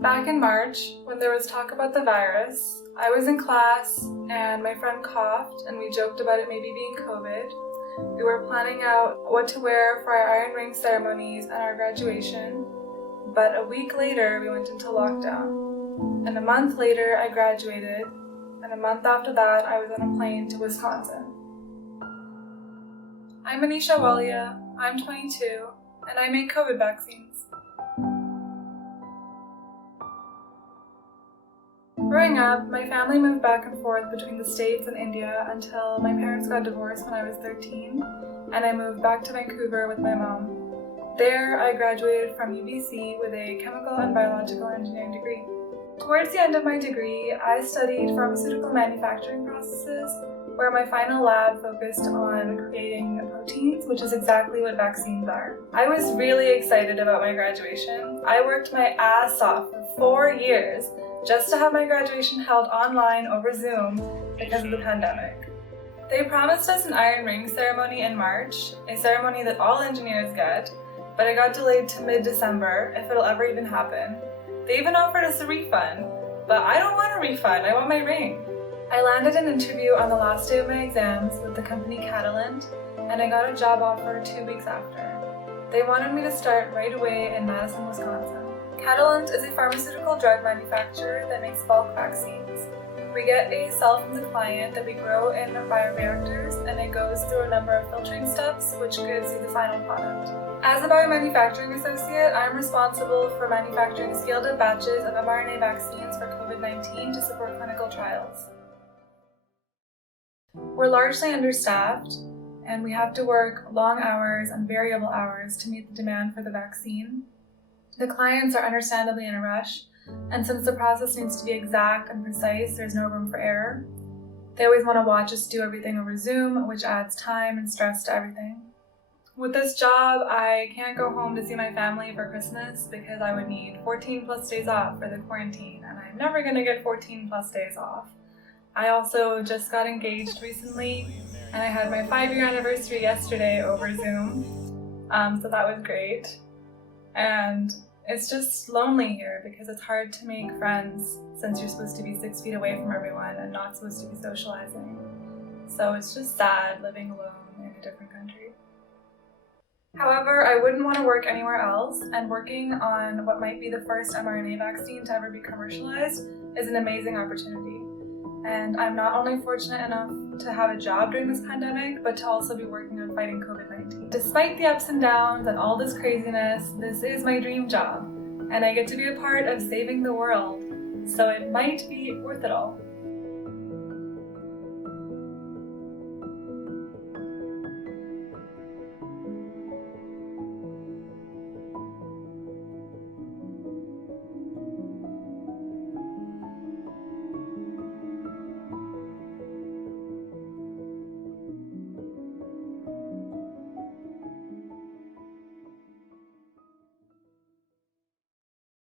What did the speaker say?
Back in March, when there was talk about the virus, I was in class and my friend coughed and we joked about it maybe being COVID. We were planning out what to wear for our iron ring ceremonies and our graduation, but a week later we went into lockdown. And a month later I graduated, and a month after that I was on a plane to Wisconsin. I'm Aneeta, I'm 22, and I make COVID vaccines. Growing up, my family moved back and forth between the States and India until my parents got divorced when I was 13, and I moved back to Vancouver with my mom. There, I graduated from UBC with a chemical and biological engineering degree. Towards the end of my degree, I studied pharmaceutical manufacturing processes, where my final lab focused on creating proteins, which is exactly what vaccines are. I was really excited about my graduation. I worked my ass off for 4 years just to have my graduation held online over Zoom because of the pandemic. They promised us an iron ring ceremony in March, a ceremony that all engineers get, but it got delayed to mid-December, if it'll ever even happen. They even offered us a refund, but I don't want a refund, I want my ring. I landed an interview on the last day of my exams with the company Catalent, and I got a job offer 2 weeks after. They wanted me to start right away in Madison, Wisconsin. Catalent is a pharmaceutical drug manufacturer that makes bulk vaccines. We get a cell from the client that we grow in bioreactors, and it goes through a number of filtering steps, which gives you the final product. As a biomanufacturing associate, I'm responsible for manufacturing scaled-up batches of mRNA vaccines for COVID-19 to support clinical trials. We're largely understaffed, and we have to work long hours and variable hours to meet the demand for the vaccine. The clients are understandably in a rush, and since the process needs to be exact and precise, there's no room for error. They always want to watch us do everything over Zoom, which adds time and stress to everything. With this job, I can't go home to see my family for Christmas because I would need 14 plus days off for the quarantine, and I'm never going to get 14 plus days off. I also just got engaged recently, and I had my 5-year anniversary yesterday over Zoom, so that was great. And it's just lonely here because it's hard to make friends since you're supposed to be 6 feet away from everyone and not supposed to be socializing. So it's just sad living alone in a different country. However, I wouldn't want to work anywhere else, and working on what might be the first mRNA vaccine to ever be commercialized is an amazing opportunity. And I'm not only fortunate enough to have a job during this pandemic, but to also be working on fighting COVID-19. Despite the ups and downs and all this craziness, this is my dream job, and I get to be a part of saving the world, so it might be worth it all.